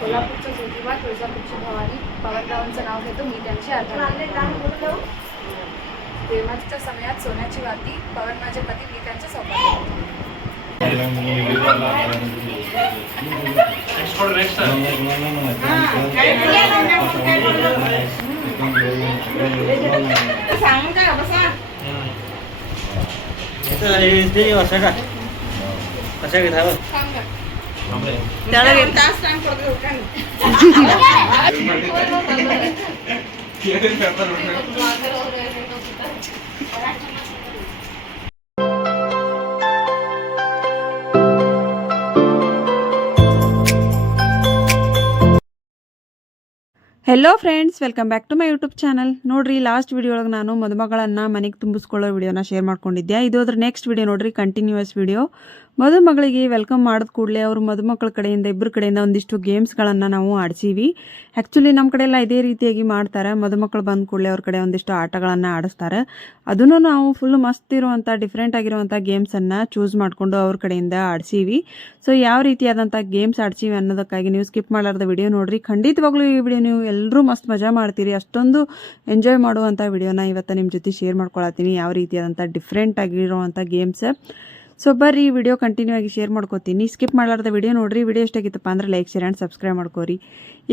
कोल्हापूरचा ज्योतिबा, तुळजापूरची भवानी, पवनरावांचं नाव घेतो मी त्यांची आठवण. प्रेमाच्या समयात सोन्याची वाती, पवन माझे पती मी त्यांचे सौभाग्य. कशा घेता hello friends, welcome back to my YouTube channel. ನೋಡ್ರಿ, ಲಾಸ್ಟ್ ವಿಡಿಯೋ ಒಳಗೆ ನಾನು ಮದುಮಗಳನ್ನು ಮನೆಗೆ ತುಂಬಿಸ್ಕೊಳ್ಳೋ ವಿಡಿಯೋನ ಶೇರ್ ಮಾಡ್ಕೊಂಡಿದ್ದೆ. ಇದು ಅದ್ರ ನೆಕ್ಸ್ಟ್ ವಿಡಿಯೋ ನೋಡ್ರಿ, ಕಂಟಿನ್ಯೂಯಸ್ ವಿಡಿಯೋ. ಮದುಮಗಳಿಗೆ ವೆಲ್ಕಮ್ ಮಾಡಿದ ಕೂಡಲೇ ಅವರು ಮದುಮಕ್ಕಳ ಕಡೆಯಿಂದ ಇಬ್ಬರ ಕಡೆಯಿಂದ ಒಂದಿಷ್ಟು ಗೇಮ್ಸ್ಗಳನ್ನು ನಾವು ಆಡಿಸೀವಿ. ಆ್ಯಕ್ಚುಲಿ ನಮ್ಮ ಕಡೆ ಎಲ್ಲ ಇದೇ ರೀತಿಯಾಗಿ ಮಾಡ್ತಾರೆ. ಮದುಮಕ್ಕಳು ಬಂದ ಕೂಡಲೇ ಅವ್ರ ಕಡೆ ಒಂದಿಷ್ಟು ಆಟಗಳನ್ನು ಆಡಿಸ್ತಾರೆ. ಅದನ್ನು ನಾವು ಫುಲ್ ಮಸ್ತ್ ಇರುವಂಥ ಡಿಫ್ರೆಂಟ್ ಆಗಿರುವಂಥ ಗೇಮ್ಸನ್ನು ಚೂಸ್ ಮಾಡಿಕೊಂಡು ಅವ್ರ ಕಡೆಯಿಂದ ಆಡಿಸೀವಿ. ಸೊ ಯಾವ ರೀತಿಯಾದಂಥ ಗೇಮ್ಸ್ ಆಡ್ಸೀವಿ ಅನ್ನೋದಕ್ಕಾಗಿ ನೀವು ಸ್ಕಿಪ್ ಮಾಡಲಾರ್ದ ವಿಡಿಯೋ ನೋಡಿರಿ. ಖಂಡಿತವಾಗ್ಲೂ ಈ ವಿಡಿಯೋ ನೀವು ಎಲ್ಲರೂ ಮಸ್ತ್ ಮಜಾ ಮಾಡ್ತೀರಿ. ಅಷ್ಟೊಂದು ಎಂಜಾಯ್ ಮಾಡುವಂಥ ವಿಡಿಯೋನ ಇವತ್ತು ನಿಮ್ಮ ಜೊತೆ ಶೇರ್ ಮಾಡ್ಕೊಳತ್ತೀನಿ. ಯಾವ ರೀತಿಯಾದಂಥ ಡಿಫ್ರೆಂಟ್ ಆಗಿರುವಂಥ ಗೇಮ್ಸ್. ಸೊ ಬರ್ರಿ, ಈ ವಿಡಿಯೋ ಕಂಟಿನ್ಯೂ ಆಗಿ ಶೇರ್ ಮಾಡ್ಕೋತೀನಿ. ಸ್ಕಿಪ್ ಮಾಡಲಾರ್ದ ವಿಡಿಯೋ ನೋಡಿರಿ. ವಿಡಿಯೋ ಎಷ್ಟಾಗಿತ್ತಪ್ಪ ಅಂದ್ರೆ ಲೈಕ್, ಶೇರ್ ಆ್ಯಂಡ್ ಸಬ್ಸ್ಕ್ರೈಬ್ ಮಾಡ್ಕೋರಿ.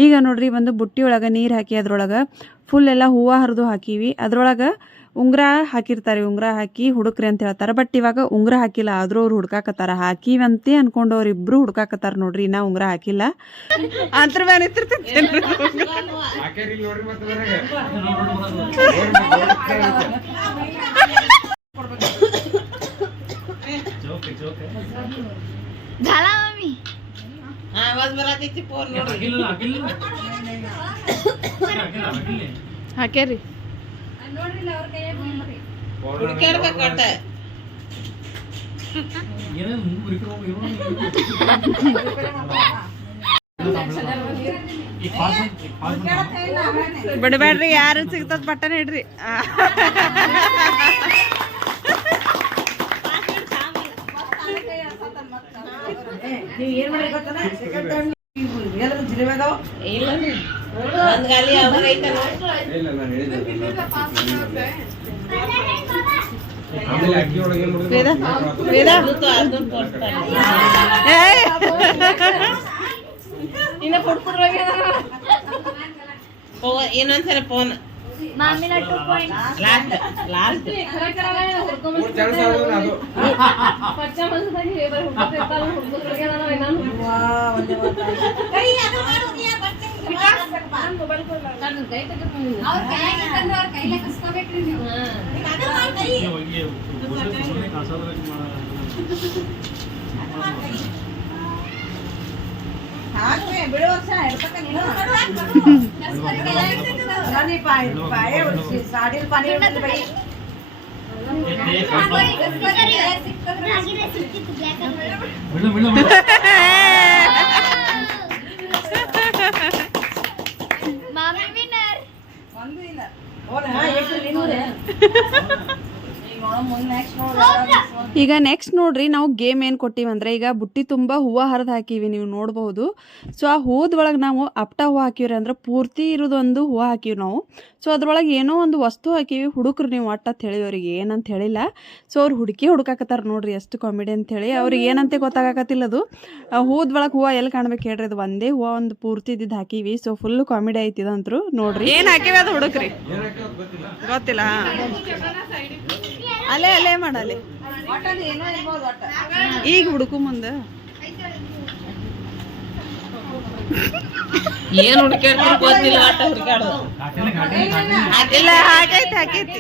ಈಗ ನೋಡಿರಿ, ಒಂದು ಬುಟ್ಟಿ ಒಳಗೆ ನೀರು ಹಾಕಿ ಅದ್ರೊಳಗೆ ಫುಲ್ ಎಲ್ಲ ಹೂವು ಹರಿದು ಹಾಕೀವಿ. ಅದ್ರೊಳಗೆ ಉಂಗುರ ಹಾಕಿರ್ತಾರೆ. ಉಂಗುರ ಹಾಕಿ ಹುಡುಕ್ರಿ ಅಂತ ಹೇಳ್ತಾರೆ. ಬಟ್ ಇವಾಗ ಉಂಗುರ ಹಾಕಿಲ್ಲ, ಆದರೂ ಅವ್ರು ಹುಡ್ಕಾಕತ್ತಾರ. ಹಾಕಿವಂತೆ ಅನ್ಕೊಂಡು ಅವ್ರು ಇಬ್ರು ಹುಡ್ಕಾಕತ್ತಾರ. ನೋಡ್ರಿ, ನಾ ಉಂಗುರ ಹಾಕಿಲ್ಲ ಅಂತ झाला मम्मी आवाज मला त्याची फोन ಹಾಕ್ಯಾರಿ ಹುಡುಕಾಡ್ಬೇಕಟ್ಟ ಬಿಡಬೇಡ್ರಿ, ಯಾರು ಸಿಗ್ತದ ಬಟ್ಟನೆ ಇಡ್ರಿ. ಒಂದ್ ಗಾಲಿ ಅವರ ಐತಲ್ಲ ಇನ್ನೊಂದ್ಸಲ ಫೋನ್ मामीला 2 पॉइंट ಲಾಸ್ಟ್ ಲಾಸ್ಟ್ ಪಚ್ಚ ಮನಸ್ಸಾಗಿ ಹೇಬರ್ ಹುಡುಗರು ಇರ್ತಾರೆ. ಹುಡುಗರಿಗೆ ನಾನು ಕೈ ಅದು ಮಾಡೋದಿಯ ಬರ್ತೀನಿ ನಾನು ಮೊಬೈಲ್ ಕೊಡ ನಾನು ಕೈ ತೆಗೆದು ಅವ್ರ ಕೈಗೆ ತಂದ್ರೆ ಅವ್ರ ಕೈಲೇ ಕಸ್ಕೋಬೇಕ್ರಿ ನೀವು. ಅದು ಮಾಡಿ ಕೈ ಸುಮ್ಮನೆ ಕಾಸೋದ್ರೆ ಹಾಗೆ ಬಿಡು ವರ್ಷ ಇರ್ತಕ ನೀನು ನಾನಿ ಪಾಯ ಉಳಿಸಿ ಸಾಡಿಲ್ ಪಾನಿ ಉಳಿಸಿ ಬೈ ಮಾಮಿ ವಿನ್ನರ್ ಒಂದು ಇಲ್ಲ ಓನಾ ಎಷ್ಟು ನೀನೂರೆ ಈಗ ನೆಕ್ಸ್ಟ್ ನೋಡ್ರಿ, ನಾವು ಗೇಮ್ ಏನು ಕೊಟ್ಟಿವಂದ್ರೆ, ಈಗ ಬುಟ್ಟಿ ತುಂಬ ಹೂವು ಹರಿದು ಹಾಕಿವಿ, ನೀವು ನೋಡ್ಬೋದು. ಸೊ ಆ ಹೂದ ಒಳಗೆ ನಾವು ಅಪ್ಟ ಹೂವು ಹಾಕಿವ್ರಿ, ಅಂದ್ರೆ ಪೂರ್ತಿ ಇರೋದೊಂದು ಹೂವು ಹಾಕಿವಿ ನಾವು. ಸೊ ಅದ್ರೊಳಗೆ ಏನೋ ಒಂದು ವಸ್ತು ಹಾಕಿವಿ. ಹುಡುಕ್ರು ನೀವು ಒಟ್ಟಂತ ಹೇಳಿ ಅವ್ರಿಗೆ ಏನಂತ ಹೇಳಿಲ್ಲ. ಸೊ ಅವ್ರು ಹುಡುಕಾಕತ್ತಾರ ನೋಡ್ರಿ, ಎಷ್ಟು ಕಾಮಿಡಿ ಅಂತ ಹೇಳಿ. ಅವ್ರಿಗೆ ಏನಂತೆ ಗೊತ್ತಾಗತ್ತಿಲ್ಲ. ಅದು ಹೂದ ಒಳಗೆ ಹೂವು ಎಲ್ಲಿ ಕಾಣ್ಬೇಕು ಹೇಳ್ರಿ, ಅದು ಒಂದೇ ಹೂವು ಒಂದು ಪೂರ್ತಿ ಇದ್ದಿದ್ದು ಹಾಕಿವಿ. ಸೊ ಫುಲ್ ಕಾಮಿಡಿ ಆಯ್ತಿದಂತ್ರು. ನೋಡ್ರಿ ಏನು ಹಾಕಿವಿ ಅದು ಹುಡುಕ್ರಿ ಗೊತ್ತಿಲ್ಲ. ಅಲ್ಲೇ ಅಲ್ಲೇ ಮಾಡಲಿ ಈಗ ಹುಡುಕು ಮುಂದೆ ಏನ್ ಹುಡುಕಾಡ್ತೀನಿ ಗೊತ್ತಿಲ್ಲ. ಆಟ ಹುಡುಕಾಡೋದು ಇಲ್ಲ, ಹಾಕೈತಿ ಹಾಕೈತಿ.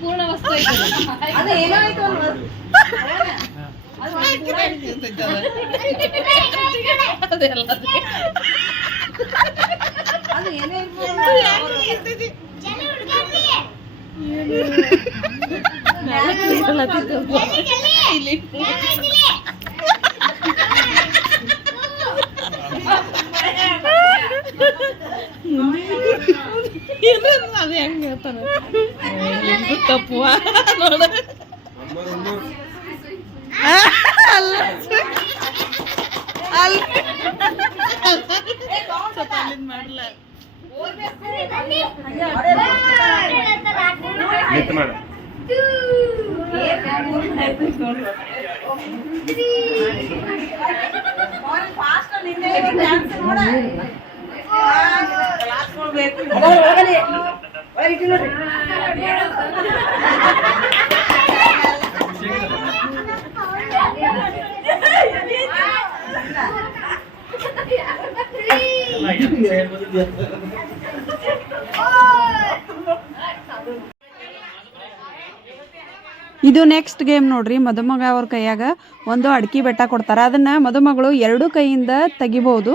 ಪೂರ್ಣ ವಸ್ತು ಅದು ಏನೋ ಆಯ್ತು ಅದು ಏನೇ ಅದು ಹೆಂಗ್ ಹೇಳ್ತಾನೆ ನಿಮ್ದು ತಪ್ಪುವ ನೋಡ ಅಲ್ಲ ಅಲ್ಲ ಸ್ವಲ್ಪ ಅಲ್ಲಿಂದ ಮಾಡಲ್ಲ ಇದು ನೆಕ್ಸ್ಟ್ ಗೇಮ್ ನೋಡ್ರಿ. ಮದುಮಗ ಅವ್ರ ಕೈಯಾಗ ಒಂದು ಅಡ್ಕಿ ಬೆಟ್ಟ ಕೊಡ್ತಾರೆ. ಅದನ್ನ ಮದುಮಗಳು 2 ಕೈಯಿಂದ ತೆಗಿಬಹುದು.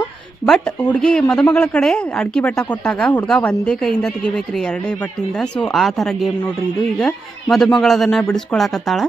ಬಟ್ ಹುಡುಗಿ ಮದುಮಗಳ ಕಡೆ ಅಡ್ಕಿ ಬೆಟ್ಟ ಕೊಟ್ಟಾಗ ಹುಡುಗ ಒಂದೇ ಕೈಯಿಂದ ತೆಗಿಬೇಕ್ರಿ, 2 ಬಟ್ಟಿಂದ. ಸೊ ಆ ಥರ ಗೇಮ್ ನೋಡ್ರಿ ಇದು. ಈಗ ಮದುಮಗಳದನ್ನ ಬಿಡಿಸ್ಕೊಳಕತ್ತಾಳ.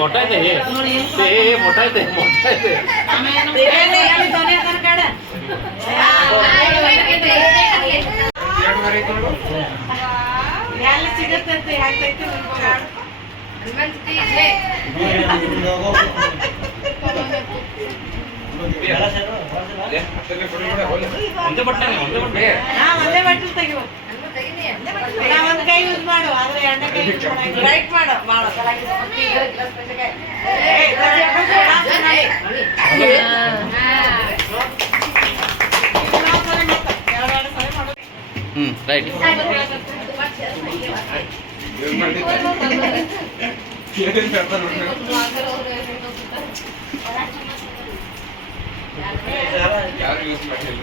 मोठा आहे मोठा आहे ಒಂದೇ ಬಟ್ಟೆ ಒಂದು ಕೈ ಯೂಸ್ ಮಾಡು, ಆದ್ರೆ ಎರಡನೇ ಕೈ ರೈಟ್ ಮಾಡು ರೈಟ್. ಯಾರು ಯೂಸ್ ಮಾಡಿಲ್ಲ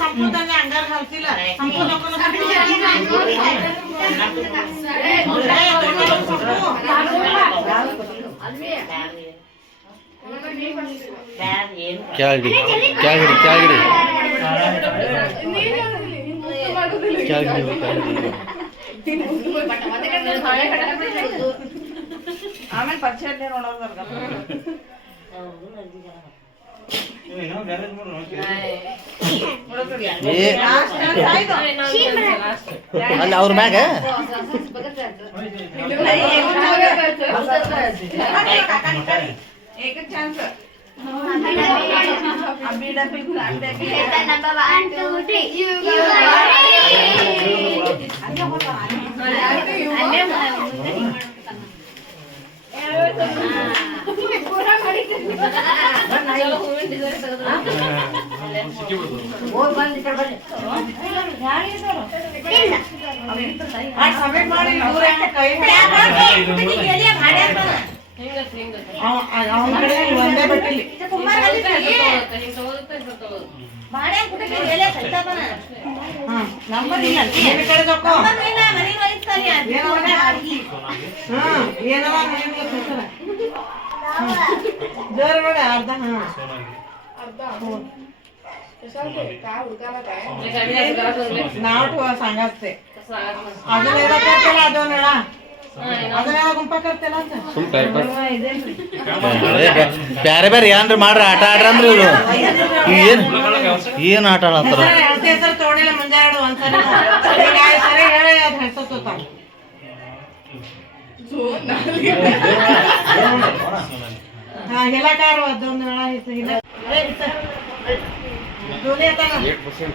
संपूर्ण ಏನು ಕೆಳಗಿಡಿ ಕೆಳಗಿಡಿ ಕೆಳಗಿಡಿ ಕೆಳಗಿಡಿ ಆಮೇಲೆ ಪರಿಚಯ ನೋಡೋದ್ರ ಅಲ್ಲಿ ಅವ್ರ ಮ್ಯಾಗ एकच चान्स number 1 2 3 you ಸಬ್ಮಿಟ್ ಮಾಡಿ ಕೈ ಅವನ ಕಡೆ ಒಂದೇ ಬಟ್ಟಿಲಿ ನಂಬರ್ ಇಲ್ಲ ಕಡೆ ತಕೋ ಏನವ ಜೋರ ನೋಡಿ ಅರ್ಧ नाव सांगायचे अजून एवढा करतेला अजून वेळा अजून एवढा गुंपा करतेला ಬ್ಯಾರೆ ಬೇರೆ ಏನ್ರಿ ಮಾಡ್ರಿ ಆಟ ಆಡ್ರಿ ಅಂದ್ರಿ ಇವ್ರು ಏನ್ ಆಟ ಆಡತ್ತಾರ ಹೆಸರು ತೋಡಿಲ್ಲ ಮುಂಜಾನೆ ಒಂದ್ಸರಿ ಸರಿ ಹೇಳಿ ಅದು ಹೆಸರು हा हिला काय दोन वेळा हिला दोन्ही आता ना 8%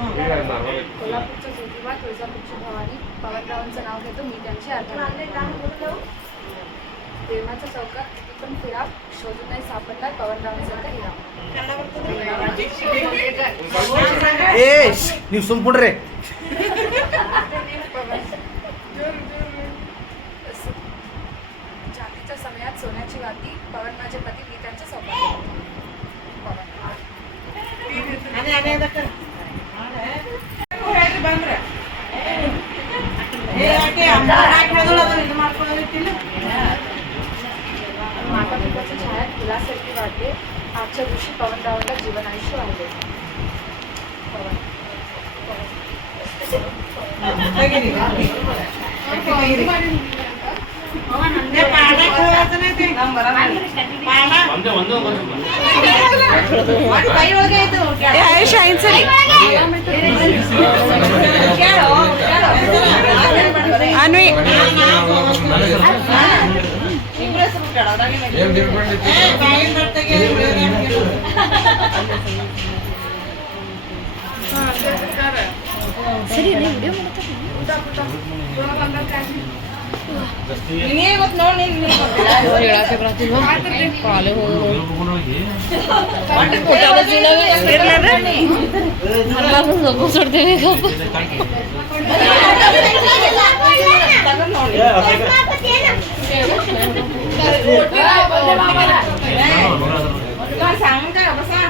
कोल्हापूरच्या ज्योतिबा तुळजापूरची भवानी पवनरावांचं नाव घेतो मी त्यांची आठवण प्रेमाच्या चौकात किती पण फिरा शोधून नाही सापडला पवनरावांसारखा हिरा ಏ ನೀವು ಸುಮ್ಕೊಂಡ್ರಿ चांदीच्या समयात सोन्याची वाती पवन माझे पती मी त्यांच्या सौभाग्य आणि आणि ಅದಕ್ಕೆ ಹೋಗಿ ಬಂದ್ರೆ ಏ ಯಾಕೆ ಅಮ್ಮ ಹಾಕಿರೋದು ಅದು ಇದು ಮಾಡ್ಕೊಳ್ಳೋದಿಲ್ಲ माता पित्याच्या छायात फुलासारखी वाढले आजच्या दिवशी पवनरावांना जीवन आयुष्य वाढले ಅನ್ವಿ ಸರಿ ವಿಡಿಯೋ सांगून काय बसा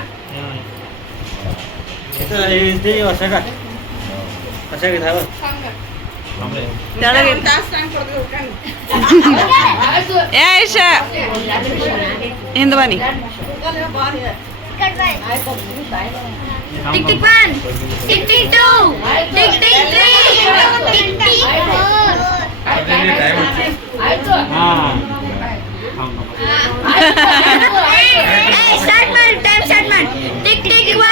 ಏ ಆಯಿಷಾ ಹಿಂದೆ ಬನ್ನಿ टिक टिक 1 टिक टिक 2 टिक टिक 3 टिक टिक 4 स्टार्ट मार टाइम स्टार्ट मार टिक टिक 1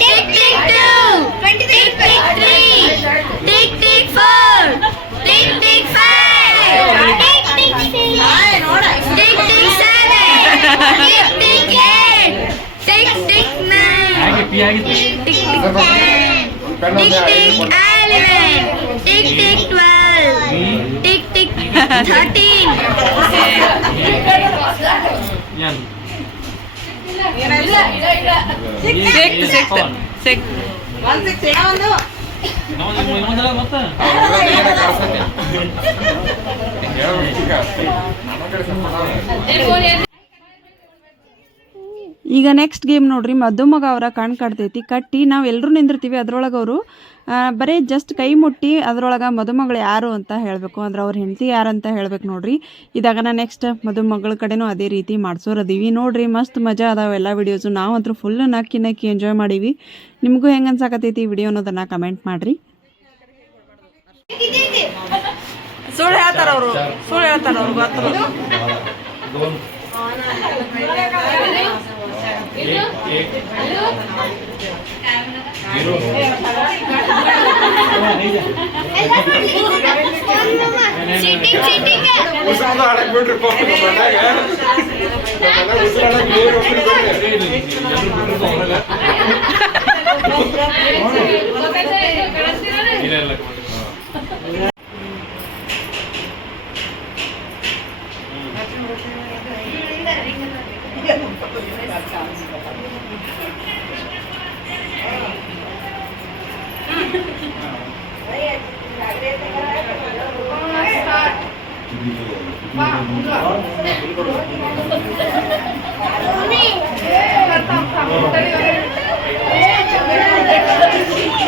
टिक टिक 2 टिक टिक 3 टिक टिक 4 टिक टिक 5 टिक टिक 6 टिक टिक 7 टिक टिक 8 टिक टिक 9 टिक टिक 10 टिक टिक 11 टिक टिक 12 टिक टिक 13 ಈಗ ನೆಕ್ಸ್ಟ್ ಗೇಮ್ ನೋಡ್ರಿ, ಮದುಮಗ ಅವರ ಕಣ್ಣು ಕಟ್ತೈತಿ. ಕಟ್ಟಿ ನಾವು ಎಲ್ಲರೂ ನಿಂದಿರ್ತೀವಿ. ಅದ್ರೊಳಗೆ ಅವರು ಬರೀ ಜಸ್ಟ್ ಕೈ ಮುಟ್ಟಿ ಅದ್ರೊಳಗೆ ಮದುಮಗಳು ಯಾರು ಅಂತ ಹೇಳಬೇಕು, ಅಂದ್ರೆ ಅವ್ರ ಹೆಂಡತಿ ಯಾರು ಅಂತ ಹೇಳ್ಬೇಕು ನೋಡ್ರಿ. ಇದಾಗ ನಾ ನೆಕ್ಸ್ಟ್ ಮದುಮಗಳ ಕಡೆನೂ ಅದೇ ರೀತಿ ಮಾಡ್ಸೋರದೀವಿ ನೋಡ್ರಿ. ಮಸ್ತ್ ಮಜಾ ಅದಾವ ಎಲ್ಲ ವಿಡಿಯೋಸು. ನಾವಂತೂ ಫುಲ್ ನಕ್ಕಿ ಎಂಜಾಯ್ ಮಾಡೀವಿ. ನಿಮಗೂ ಹೆಂಗೆ ಅನ್ಸಾಕತ್ತೈತಿ ವಿಡಿಯೋ ಅನ್ನೋದನ್ನು ಕಮೆಂಟ್ ಮಾಡಿರಿ. ಸುಳ್ಳು ಹೇಳ್ತಾರ ಅವರು ಗೊತ್ತು.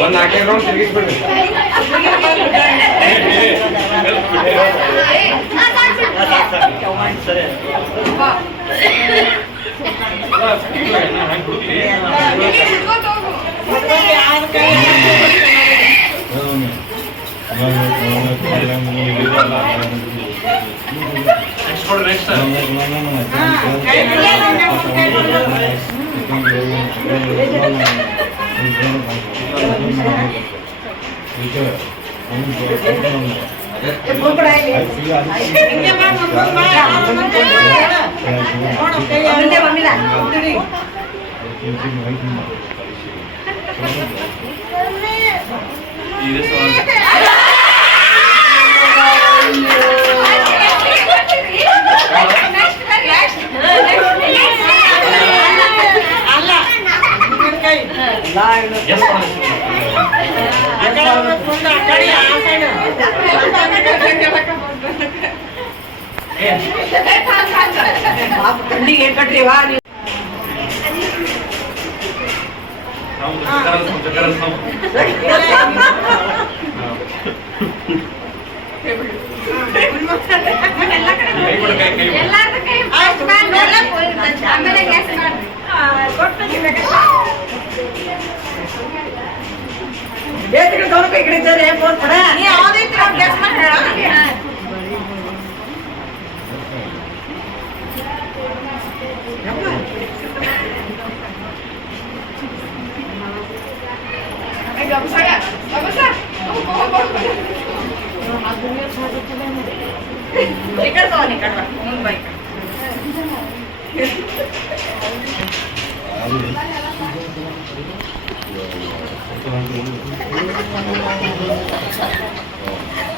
ಒಂದು 4 ರೌಂಡ್ ತಿರುಗಿಸ್ಬಿಡ್ರಿ.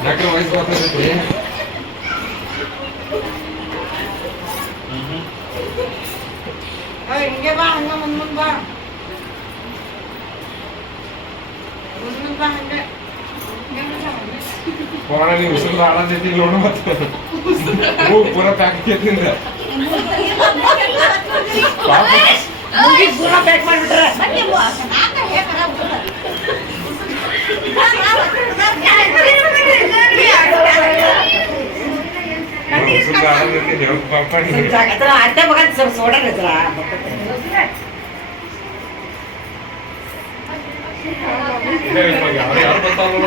ಯಾಕೆ ವಯಸ್ಸು ಗೊತ್ತಾಗೈತಿ? ಹಿಂಗೆ ಬಾ, ಹಂಗ ಮುಂದ್ ಬಾ, ಬಾ ಹಂಗೆ. ಕೊರೋನಾ ನೀವು ಉಸಿರು ಆಡಂತೈತಿ ನೋಡು. ಮತ್ತೆ ಪೂರ ಪ್ಯಾಕ್ ಕೇಳ್ತಿಂದ ಪೂರ ಪ್ಯಾಕ್ ಮಾಡಿಬಿಟ್ರೆ ಉಸಿರು ಆಡಂತೈತಿ ದೇವ್ರ ಪಾಪ. ಅಡ್ಡ ಮಗ ಸೋಡ ಯಾರು ಗೊತ್ತಾಗಲ್ಲ.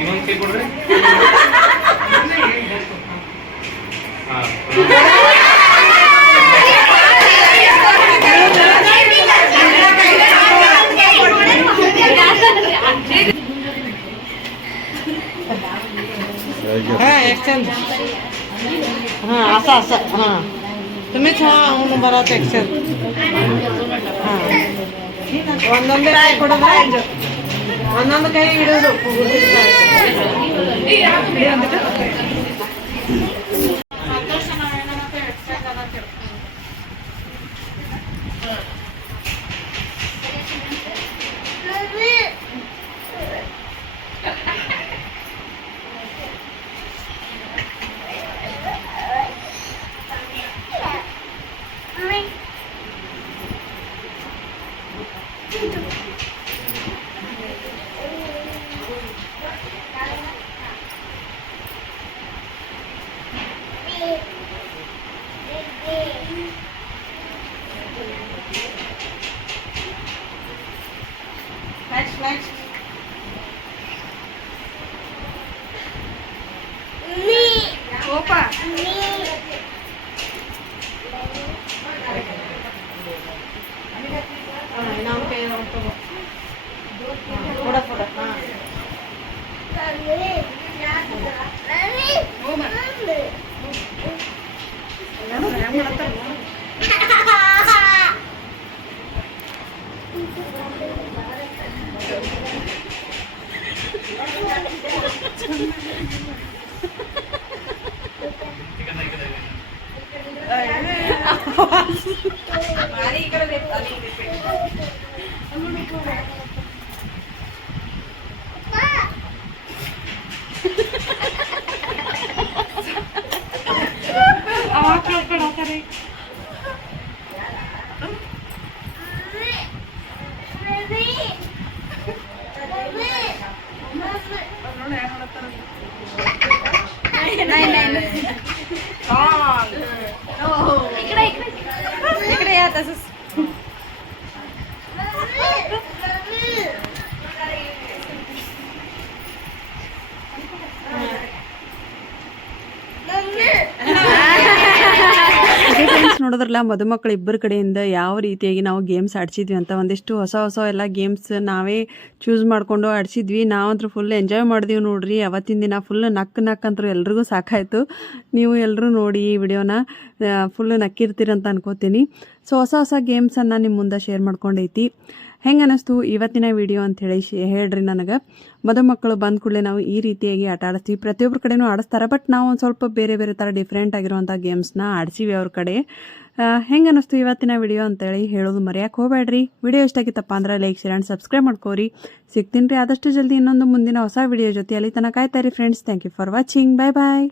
ಇನ್ನೊಂದು ಕೈ ಕೊಡ್ರಿ. एक्सचेंज हाँ असं असं हां तुम्हीच म्हणून बरं एक्सचेंज ಹಾಂ ಒಂದೊಂದೇ ಕಾಯಿ ಕೊಡೋದು ಒಂದೊಂದು ಕೈ ಇಡೋದು. इकडे या तसंच ಅದೇ ಫ್ರೆಂಡ್ಸ್ ನೋಡಿದ್ರಲ್ಲ ಮದುಮಕ್ಕಳು ಇಬ್ಬರ ಕಡೆಯಿಂದ ಯಾವ ರೀತಿಯಾಗಿ ನಾವು ಗೇಮ್ಸ್ ಆಡಿಸಿದ್ವಿ ಅಂತ ಒಂದಿಷ್ಟು ಹೊಸ ಎಲ್ಲ ಗೇಮ್ಸ್ ನಾವೇ ಚೂಸ್ ಮಾಡಿಕೊಂಡು ಆಡಿಸಿದ್ವಿ. ನಾವಂತೂ ಫುಲ್ ಎಂಜಾಯ್ ಮಾಡಿದ್ವಿ ನೋಡ್ರಿ. ಅವತ್ತಿನ ದಿನ ಫುಲ್ ನಕ್ ಅಂತೂ ಎಲ್ರಿಗೂ ಸಾಕಾಯಿತು. ನೀವು ಎಲ್ಲರೂ ನೋಡಿ ಈ ವಿಡಿಯೋನ ಫುಲ್ ನಕ್ಕಿರ್ತೀರಂತ ಅನ್ಕೋತೀನಿ. ಸೊ ಹೊಸ ಗೇಮ್ಸನ್ನು ನಿಮ್ಮ ಮುಂದೆ ಶೇರ್ ಮಾಡ್ಕೊಂಡೈತಿ. ಹೆಂಗೆ ಅನ್ನಿಸ್ತು ಇವತ್ತಿನ ವಿಡಿಯೋ ಅಂಥೇಳಿ ಹೇಳ್ರಿ ನನಗೆ. ಮದುಮಕ್ಕಳು ಬಂದ ಕೂಡಲೇ ನಾವು ಈ ರೀತಿಯಾಗಿ ಆಟ ಆಡಿಸ್ತೀವಿ. ಪ್ರತಿಯೊಬ್ಬರ ಕಡೆನೂ ಆಡಿಸ್ತಾರೆ, ಬಟ್ ನಾವು ಒಂದು ಸ್ವಲ್ಪ ಬೇರೆ ಥರ ಡಿಫ್ರೆಂಟ್ ಆಗಿರುವಂಥ ಗೇಮ್ಸ್ನ ಆಡಿಸಿವಿ ಅವ್ರ ಕಡೆ. ಹೆಂಗೆ ಅನ್ನಿಸ್ತು ಇವತ್ತಿನ ವಿಡಿಯೋ ಅಂತೇಳಿ ಹೇಳೋದು ಮರೆಯೋಕೆ ಹೋಗಬೇಡ್ರಿ. ವಿಡಿಯೋ ಇಷ್ಟ ಆಗಿತ್ತಪ್ಪ ಅಂದ್ರೆ ಲೈಕ್ ಶೇರ್ ಆ್ಯಂಡ್ ಸಬ್ಸ್ಕ್ರೈಬ್ ಮಾಡ್ಕೋರಿ. ಸಿಗ್ತೀನಿ ರೀ ಆದಷ್ಟು ಜಲ್ದಿ ಇನ್ನೊಂದು ಮುಂದಿನ ಹೊಸ ವಿಡಿಯೋ ಜೊತೆ. ಅಲ್ಲಿ ತನಕ ಕಾಯ್ತಾ ರೀ friends. Thank you for watching. Bye bye.